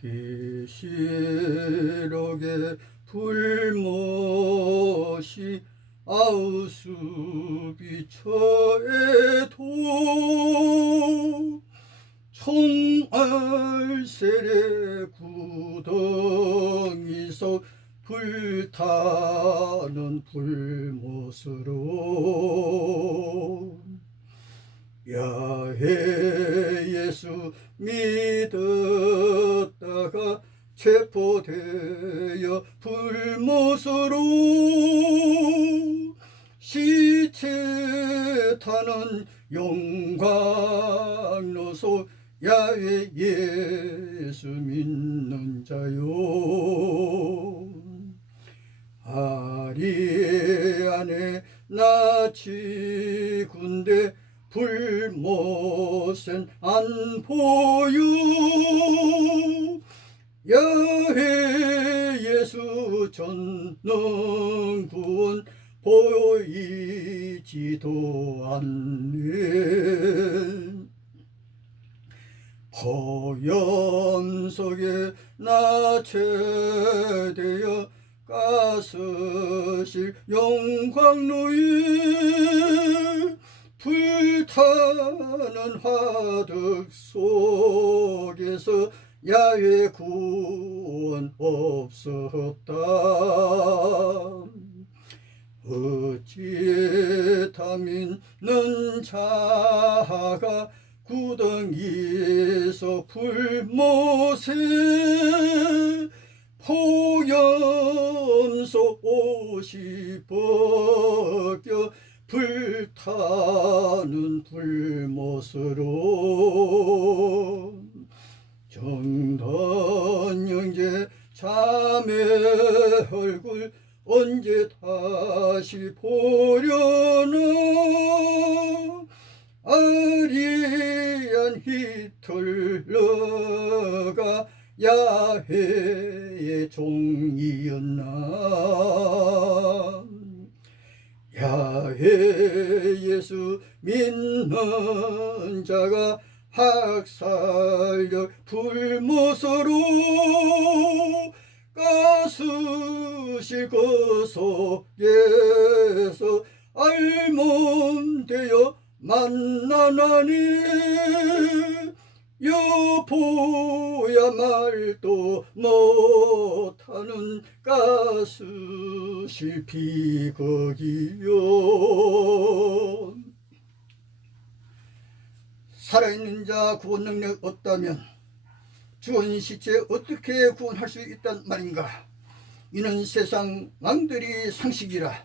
계시록의 불못이 아우스비처에도 총알세례 구덩이서 불타는 불못으로 야훼 예수 믿었다가 체포되어 불못으로 시체 타는 용광로소 야훼 예수 믿는 자요. 아리안의 나치 군대 불못은 안 보여. 야훼 예수 전능 구원 보이지도 않네. 허연 속에 나체되어 가스실 용광로에 불타는 화덕 속에서 야훼 구원 없었다. 어찌다 믿는 자가 구덩이에서 불못에 포염소 옷이 벗겨 불타는 불못으로 정던 형제 자매 얼굴 언제 다시 보려나. 아리안 히틀러가 야훼의 종이었나. 야훼 예수 믿는 자가 학살력 불못으로 가스실 그 속에서 알몸되어 만나나니. 여보야 말도 못하는 가스실 비극이요. 살아있는 자 구원 능력 없다면 죽은 시체 어떻게 구원할 수 있단 말인가. 이는 세상 왕들이 상식이라.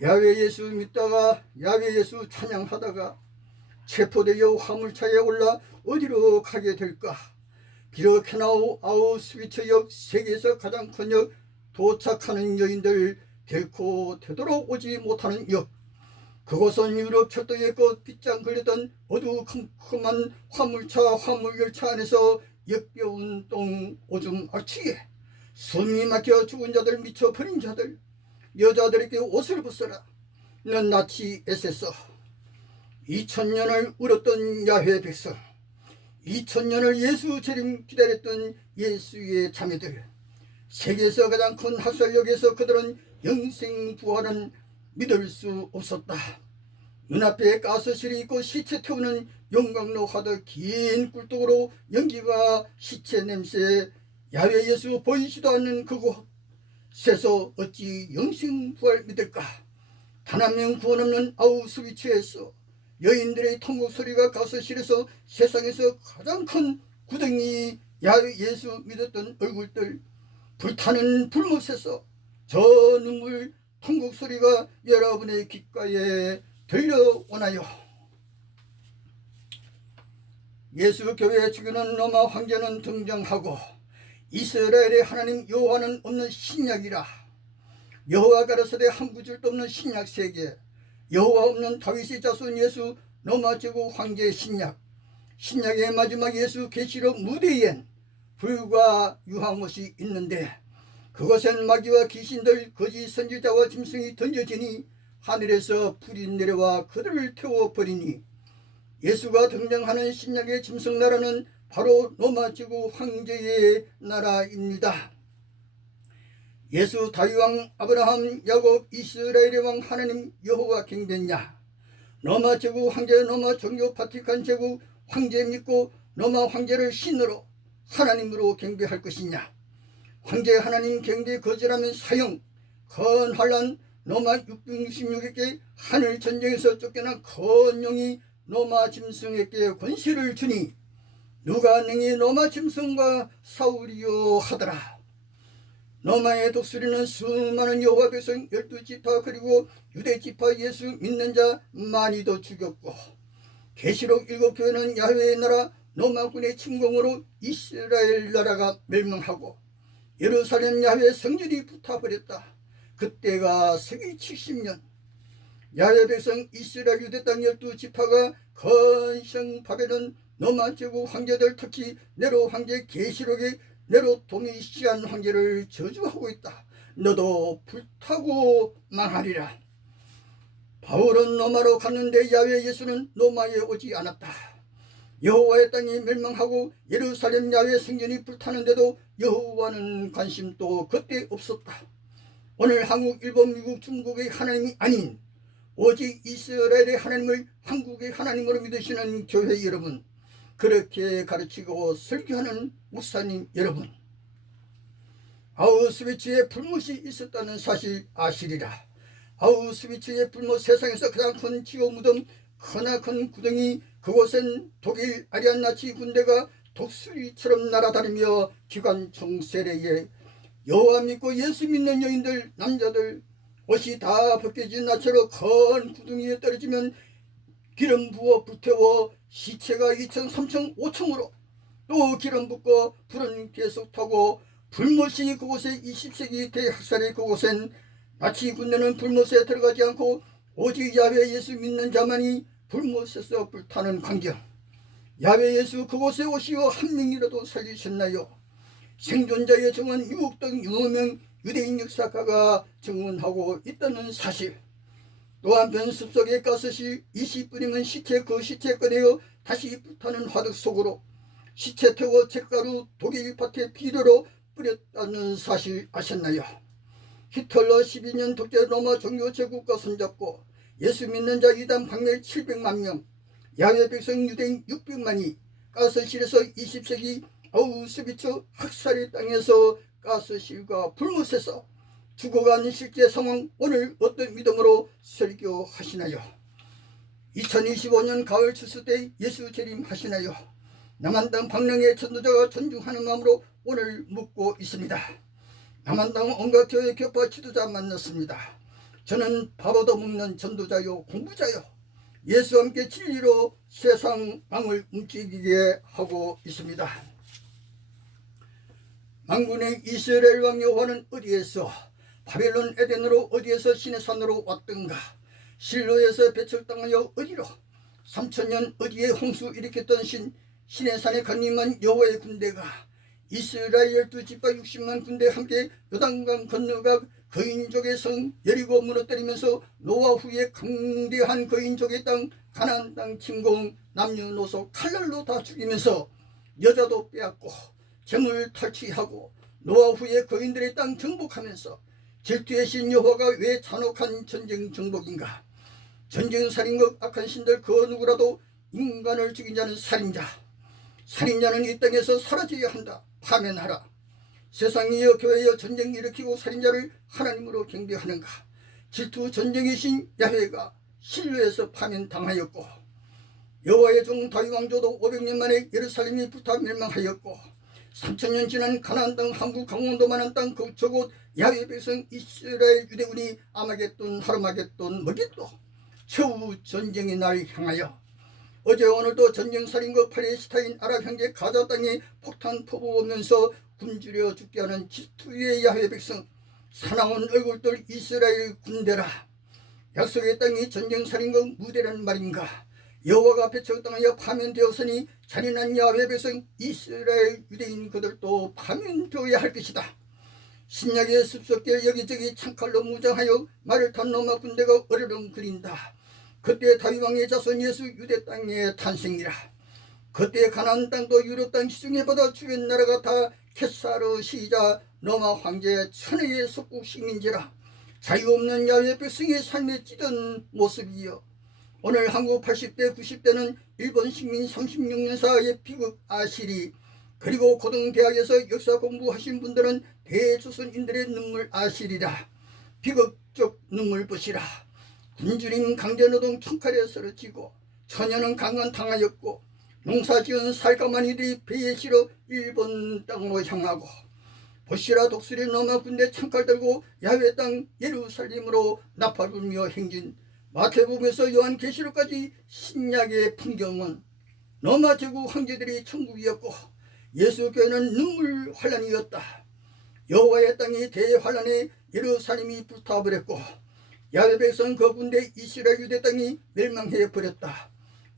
야훼 예수 믿다가 야훼 예수 찬양하다가 체포되어 화물차에 올라 어디로 가게 될까. 비르케나우 아우슈비츠역 세계에서 가장 큰 역, 도착하는 여인들 결코 되도록 오지 못하는 역. 그곳은 유럽 철도의 끝 빗장 걸렸던 어두컴컴한 화물차 화물열차 안에서 역겨운 똥 오줌 악취에 숨이 막혀 죽은 자들, 미쳐버린 자들, 여자들에게 옷을 벗어라. 넌 나치 SS 2000년을 울었던 야훼 백성, 2000년을 예수 재림 기다렸던 예수의 자매들, 세계에서 가장 큰 학살력에서 그들은 영생 부활은 믿을 수 없었다. 눈앞에 가스실이 있고 시체 태우는 용광로 하듯 긴 꿀떡으로 연기가 시체 냄새, 야훼 예수 보이지도 않는 그곳에서 어찌 영생 부활 믿을까. 단 한 명 구원 없는 아우슈비츠에서 여인들의 통곡 소리가 가스실에서 세상에서 가장 큰 구덩이 야훼 예수 믿었던 얼굴들, 불타는 불못에서 저 눈물 통곡 소리가 여러분의 귓가에 들려오나요? 예수 교회에 죽이는 로마 황제는 등장하고 이스라엘의 하나님 여호와는 없는 신약이라. 여호와 가라사대 한 구절도 없는 신약 세계, 여호와 없는 다윗의 자손 예수 로마 제국 황제 신약, 신약의 마지막 예수 계시록 무대엔 불과 유황못이 있는데 그것은 마귀와 귀신들 거짓 선지자와 짐승이 던져지니 하늘에서 불이 내려와 그들을 태워버리니. 예수가 등장하는 신약의 짐승나라는 바로 로마 제국 황제의 나라입니다. 예수 다윗왕 아브라함 야곱 이스라엘의 왕 하나님 여호와 경배냐? 로마 제국 황제 로마 종교 바티칸 제국 황제 믿고 로마 황제를 신으로 하나님으로 경배할 것이냐? 황제 하나님 경배 거절하면 사형, 건환란, 로마 666에게 하늘 전쟁에서 쫓겨난 건용이 로마 짐승에게 권세를 주니 누가 능히 로마 짐승과 싸우리요 하더라. 로마의 독수리는 수많은 여호와 백성 12지파 그리고 유대지파 예수 믿는 자 많이도 죽였고, 계시록 7교회는 야훼의 나라 로마군의 침공으로 이스라엘 나라가 멸망하고 예루살렘 야훼 성전이 붙어버렸다. 그때가 서기 70년. 야훼 백성 이스라엘 유대 땅 12지파가 건성 바벨론 로마 제국 황제들, 특히 네로 황제 계시록의 네로 도미시안 황제를 저주하고 있다. 너도 불타고 망하리라. 바울은 로마로 갔는데 야훼 예수는 로마에 오지 않았다. 여호와의 땅이 멸망하고 예루살렘 야훼 성전이 불타는데도 여호와는 관심도 그때 없었다. 오늘 한국, 일본, 미국, 중국의 하나님이 아닌 오직 이스라엘의 하나님을 한국의 하나님으로 믿으시는 교회 여러분, 그렇게 가르치고 설교하는 목사님 여러분, 아우슈비츠에 불못이 있었다는 사실 아시리라. 아우슈비츠의 불못, 세상에서 가장 큰 지옥 무덤, 크나큰 구덩이, 그곳엔 독일 아리안 나치 군대가 독수리처럼 날아다니며 기관총 세례에 여호와 믿고 예수 믿는 여인들, 남자들 옷이 다 벗겨진 나처럼 큰 구덩이에 떨어지면 기름 부어 불태워 시체가 2층, 3층, 5층으로 또 기름 붓고 불은 계속 타고, 불못이 그곳에 20세기 대학살의 그곳엔 나치 군대는 불못에 들어가지 않고 오직 야훼 예수 믿는 자만이 불못에서 불타는 광경. 야훼 예수 그곳에 오시어 한 명이라도 살리셨나요? 생존자의 증언 유혹 등 유명 유대인 역사가가 증언하고 있다는 사실. 또 한편 숲속에 가스시 20분이면 시체, 그 시체 꺼내어 다시 불타는 화덕 속으로 시체 태워 잿가루 독일 밭에 비료로 뿌렸다는 사실 아셨나요? 히틀러 12년 독재 로마 종교 제국과 손잡고 예수 믿는 자 이단 박멸 700만 명, 야훼 백성 유대인 600만이 가스실에서 20세기 아우슈비츠 학살의 땅에서 가스실과 불못에서 죽어가는 실제 상황, 오늘 어떤 믿음으로 설교하시나요? 2025년 가을 추수 때 예수 재림하시나요? 남한당 박능의 전도자가 존중하는 마음으로 오늘 묻고 있습니다. 남한당 온갖 교회 교파 지도자 만났습니다. 저는 밥 얻어먹는 전도자요, 공부자요, 예수와 함께 진리로 세상 왕을 움직이게 하고 있습니다. 만군의 이스라엘 왕 여호와는 어디에서, 바벨론 에덴으로 어디에서 시내산으로 왔던가? 실로에서 배척당하여 어디로? 3000년 어디에 홍수 일으켰던 시내산에 강림한 여호와의 군대가 이스라엘 12지파 60만 군대 함께 요단강 건너가 거인족의 성 여리고 무너뜨리면서 노아 후에 강대한 거인족의 땅 가나안 땅 침공, 남녀노소 칼날로 다 죽이면서 여자도 빼앗고 재물 탈취하고 노아 후에 거인들의 땅 정복하면서 질투의 신 여호와가 왜 잔혹한 전쟁 정복인가? 전쟁 살인과 악한 신들 그 누구라도 인간을 죽인 자는 살인자, 살인자는 이 땅에서 사라져야 한다. 파면하라. 세상이여 교회여 전쟁 일으키고 살인자를 하나님으로 경배하는가? 질투 전쟁의 신 야훼가 실로에서 파면당하였고, 여호와의 종 다윗 왕조도 500년 만에 예루살렘이 불타 멸망하였고, 3000년 지난 가나안 땅, 한국 강원도만한 땅, 저곳 야훼 백성 이스라엘 유대군이 아마겟돈, 하르마겟돈, 머깃도 최후 전쟁의 날 향하여 어제 오늘도 전쟁살인과 팔레스타인 아랍 형제 가자 땅에 폭탄 퍼부으면서 굶주려 죽게 하는 질투의 야훼 백성, 사나운 얼굴들 이스라엘 군대라. 약속의 땅이 전쟁살인과 무대라는 말인가? 여호와가 배척당하여 파면되었으니 잔인한 야훼 백성 이스라엘 유대인 그들도 파면되어야 할 것이다. 신약의 숲속길 여기저기 창칼로 무장하여 말을 탄 로마 군대가 어르렁거린다. 그때 다윗왕의 자손 예수 유대 땅의 탄생이라. 그때 가나안 땅도 유럽 땅 시중에 받아 주변 나라가 다 켓사르 시자 로마 황제의 천혜의 속국 식민지라 자유 없는 야외 백성의 삶에 찌든 모습이요. 오늘 한국 80대 90대는 일본 식민 36년사의 비극 아시리, 그리고 고등대학에서 역사 공부하신 분들은 대조선인들의 눈물 아시리라. 비극적 눈물붓이라. 굶주림 강제노동 총칼에 쓰러지고 처녀는 강간당하였고 농사지은 살가만 이들이 배에 실어 일본 땅으로 향하고 보시라 독수리 로마 군대 창칼 들고 야외 땅 예루살렘으로 나팔 불며 행진 마태복음에서 요한계시록까지 신약의 풍경은 로마 제국 황제들이 천국이었고 예수교회는 눈물 환란이었다. 여호와의 땅이 대환란에 예루살렘이 불타버렸고 야외 백성 그 군대 이스라엘 유대 땅이 멸망해 버렸다.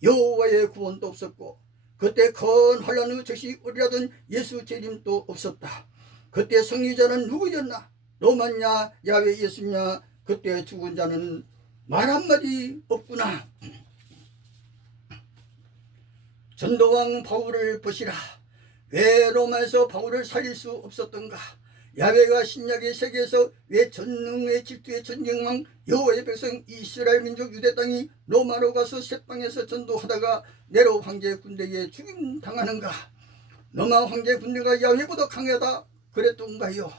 여호와의 구원도 없었고 그때 큰 환란의 즉시 오리라던 예수 재림도 없었다. 그때 승리자는 누구였나? 로마냐 야외 예수냐? 그때 죽은 자는 말 한마디 없구나. 전도왕 바울을 보시라. 왜 로마에서 바울을 살릴 수 없었던가? 야훼가 신약의 세계에서 왜 전능의 질투의 전쟁왕 여호와의 백성 이스라엘 민족 유대 땅이 로마로 가서 새 땅에서 전도하다가 네로 황제 군대에 죽임당하는가? 로마 황제 군대가 야훼보다 강하다 그랬던가요?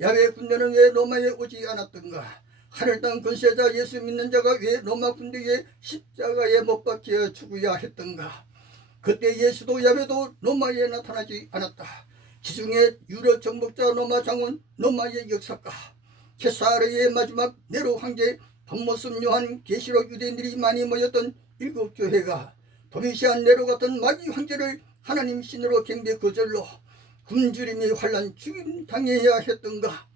야훼 군대는 왜 로마에 오지 않았던가? 하늘 땅 권세자 예수 믿는 자가 왜 로마 군대에 십자가에 못 박혀 죽어야 했던가? 그때 예수도 야훼도 로마에 나타나지 않았다. 지중해 유럽 정복자 로마 장군 로마의 역사가 케사르의 마지막 네로 황제 박모습 요한 계시록 유대인들이 많이 모였던 일곱 교회가 도미시안 네로 같은 마귀 황제를 하나님 신으로 경배 거절로 굶주림이 환란 죽임 당해야 했던가?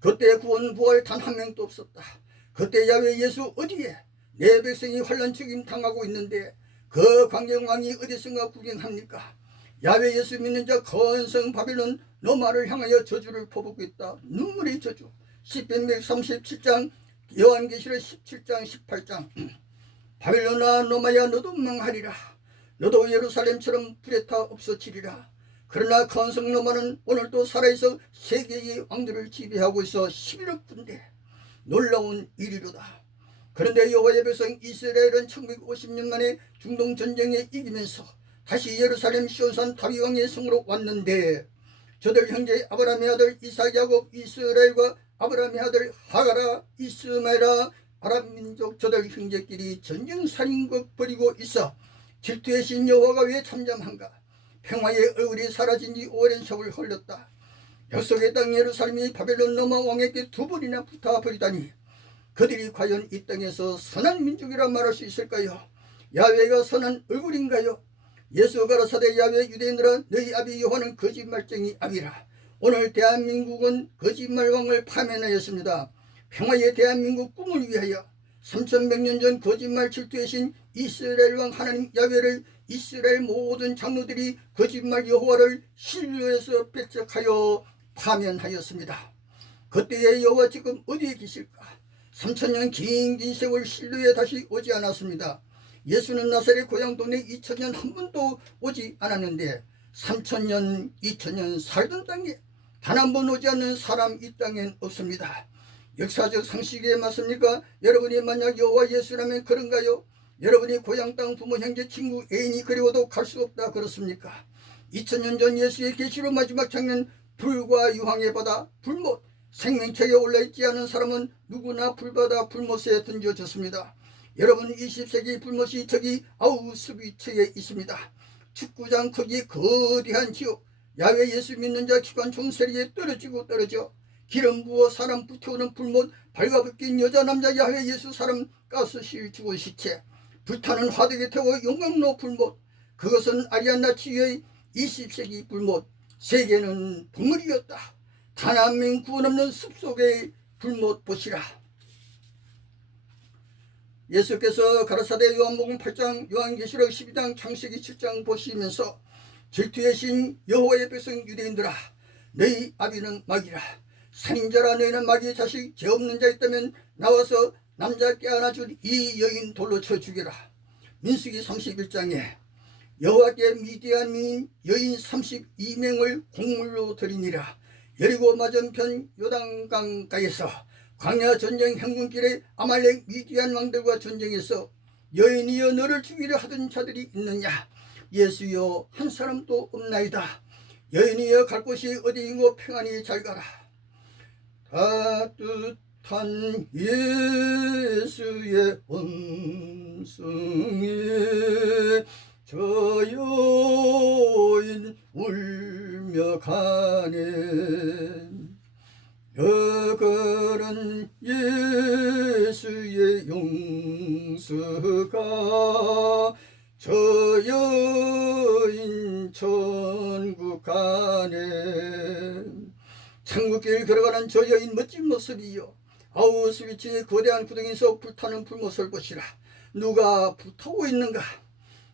그때 구원 부활 단 한 명도 없었다. 그때 야훼 예수 어디에 내 백성이 환란 죽임 당하고 있는데 그 광경왕이 어디선가 구경합니까? 야훼 예수 믿는 자 건성 바벨론 로마를 향하여 저주를 퍼붓고 있다. 눈물의 저주. 시편 137장 요한계시록 17장 18장 바벨론아 로마야 너도 망하리라. 너도 예루살렘처럼 불에 타 없어지리라. 그러나 건성 로마는 오늘도 살아있어 세계의 왕들을 지배하고 있어 11억 군대. 놀라운 일이로다. 그런데 여호와의 백성 이스라엘은 1950년 만에 중동 전쟁에 이기면서 다시 예루살렘 시온산 다윗 왕의 성으로 왔는데 저들 형제 아브라함의 아들 이삭 야곱 이스라엘과 아브라함의 아들 하가라 이스마엘아 아람 민족 저들 형제끼리 전쟁 살인극 벌이고 있어 질투의 신 여호와가 왜 잠잠한가? 평화의 얼굴이 사라진 지 오랜 세월 흘렀다. 약속의 땅 예루살렘이 바벨론 로마 왕에게 두 번이나 붙어버리다니 그들이 과연 이 땅에서 선한 민족이라 말할 수 있을까요? 야훼가 선한 얼굴인가요? 예수 가라사대 야훼 유대인들아 너희 아비 여호와는 거짓말쟁이 아비라. 오늘 대한민국은 거짓말왕을 파면하였습니다. 평화의 대한민국 꿈을 위하여 3100년 전 거짓말 질투의 신 이스라엘 왕 하나님 야훼를 이스라엘 모든 장로들이 거짓말 여호와를 신뢰해서 배척하여 파면하였습니다. 그때의 여호와 지금 어디에 계실까? 3000년 긴 세월 신뢰에 다시 오지 않았습니다. 예수는 나사렛 고향 동네 2000년 한 번도 오지 않았는데 3000년 2000년 살던 땅에 단 한 번 오지 않는 사람 이 땅엔 없습니다. 역사적 상식에 맞습니까? 여러분이 만약 여호와 예수라면 그런가요? 여러분이 고향 땅 부모 형제 친구 애인이 그리워도 갈 수 없다 그렇습니까? 2000년 전 예수의 계시로 마지막 장면 불과 유황의 바다 불못 생명체에 올라있지 않은 사람은 누구나 불바다 불못에 던져졌습니다. 여러분 20세기 불못이 저기 아우슈비츠에 있습니다. 축구장 크기 거대한 지옥 야훼 예수 믿는 자 기관 총세리에 떨어지고 떨어져 기름 부어 사람 불태우는 불못 발가벗긴 여자 남자 야훼 예수 사람 가스실 죽은 시체 불타는 화덕에 태워 용광로 불못 그것은 아리안나 치유의 20세기 불못 세계는 붕어리였다. 단 한 명 구원 없는 숲속의 불못 보시라. 예수께서 가라사대 요한복음 8장 요한계시록 12장 창세기 7장 보시면서 질투의 신 여호와의 백성 유대인들아 너희 아비는 마귀라. 살인자라 너희는 마귀의 자식 죄 없는 자 있다면 나와서 남자 깨안아준 이 여인 돌로 쳐 죽여라. 민수기 31장에 여호와께 미디안민 여인 32명을 공물로 드리니라. 여리고 맞은편 요단강가에서 광야 전쟁 행군길에 아말렉 미디안 왕들과 전쟁에서 여인이여 너를 죽이려 하던 자들이 있느냐. 예수여 한 사람도 없나이다. 여인이여 갈 곳이 어디이고 평안히 잘 가라. 따뜻한 예수의 음성에 저 여인 울며 가네. 여걸은 예수의 용서가 저 여인 천국 가네. 천국길 걸어가는 저 여인 멋진 모습이요. 아우스비츠의 거대한 구덩이에서 불타는 불못을 보시라. 누가 불타고 있는가.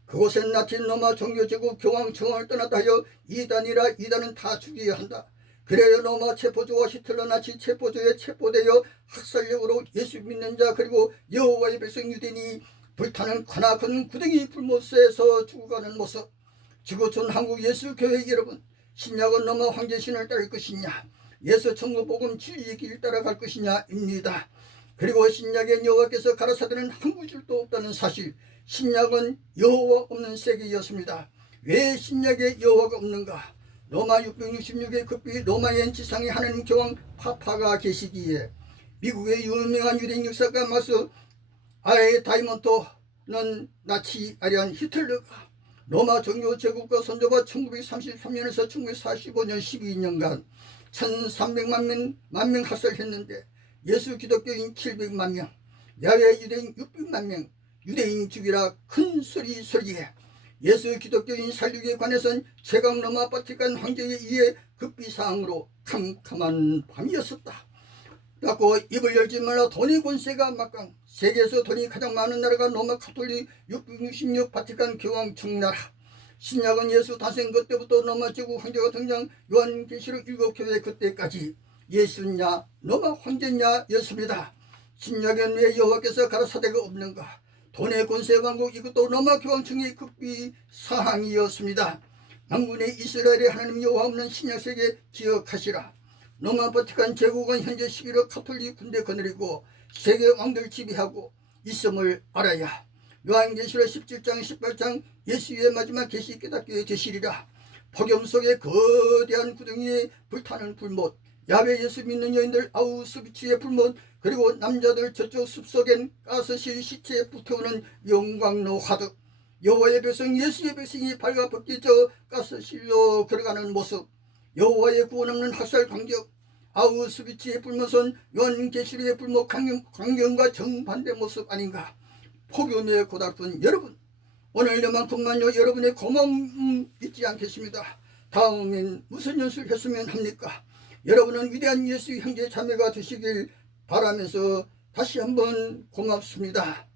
그곳엔 나틴 로마 종교제국 교황청을 떠났다 하여 이단이라. 이단은 다 죽여야 한다. 그래야 로마 체포조와 히틀러 나치 체포조에 체포되어 학살력으로 예수 믿는 자 그리고 여호와의 백성 유대인이 불타는 크나큰 구덩이 불못에서 죽어가는 모습. 지구촌 한국 예수교회 여러분, 신약은 로마 황제신을 따를 것이냐, 예수 천국 복음 진리의 길 따라갈 것이냐 입니다. 그리고 신약의 여호와께서 가라사대는 한 구줄도 없다는 사실. 신약은 여호와 없는 세계였습니다. 왜 신약에 여호와가 없는가? 로마 666의 급비 로마의 지상에 하나님 교황 파파가 계시기에 미국의 유명한 유대인 역사가 마스 아에 다이몬토는 나치 아리안 히틀러가 로마 종교 제국과 선조가 1933년에서 1945년 12년간 1300만 명 학살했는데 예수 기독교인 700만 명, 야외 유대인 600만 명, 유대인 죽이라 큰 소리 소리에 예수 기독교인 살리기에 관해서는 최강 로마 바티칸 황제에 의해 급비사항으로 캄캄한 밤이었었다. 그래갖고 입을 열지 말라. 돈의 권세가 막강. 세계에서 돈이 가장 많은 나라가 로마 카톨릭 666 바티칸 교황 청나라. 신약은 예수 탄생 그때부터 로마 제국 황제가 등장. 요한계시록 7교회 그때까지 예수냐 로마 황제냐 였습니다. 신약엔 왜 여호와께서 가라사대가 없는가? 돈의 권세 왕국, 이것도 로마 교황청의 급비 사항이었습니다. 만군의 이스라엘의 하나님 여호와 없는 신약세계 기억하시라. 로마 바티칸 제국은 현재 11억 카톨릭 군대 거느리고 세계 왕들 지배하고 있음을 알아야 요한계시록 17장 18장 예수의 마지막 계시 깨닫게 되시리라. 폭염 속에 거대한 구덩이에 불타는 불못, 야외 예수 믿는 여인들 아우스비츠의 불못, 그리고 남자들 저쪽 숲속엔 가스실 시체에 불태우는 영광로 화덕, 여호와의 백성 예수의 백성이 발가벗겨져 가스실로 걸어가는 모습, 여호와의 구원 없는 학살 강격, 아우스비츠의 불못은 요한계시록의 불못 광경과 정반대 모습 아닌가. 폭염에 고달픈 여러분, 오늘 이만큼만요 여러분의 고마움 잊지 않겠습니다. 다음엔 무슨 연습을 했으면 합니까? 여러분은 위대한 예수 형제 자매가 되시길 바라면서 다시 한번 고맙습니다.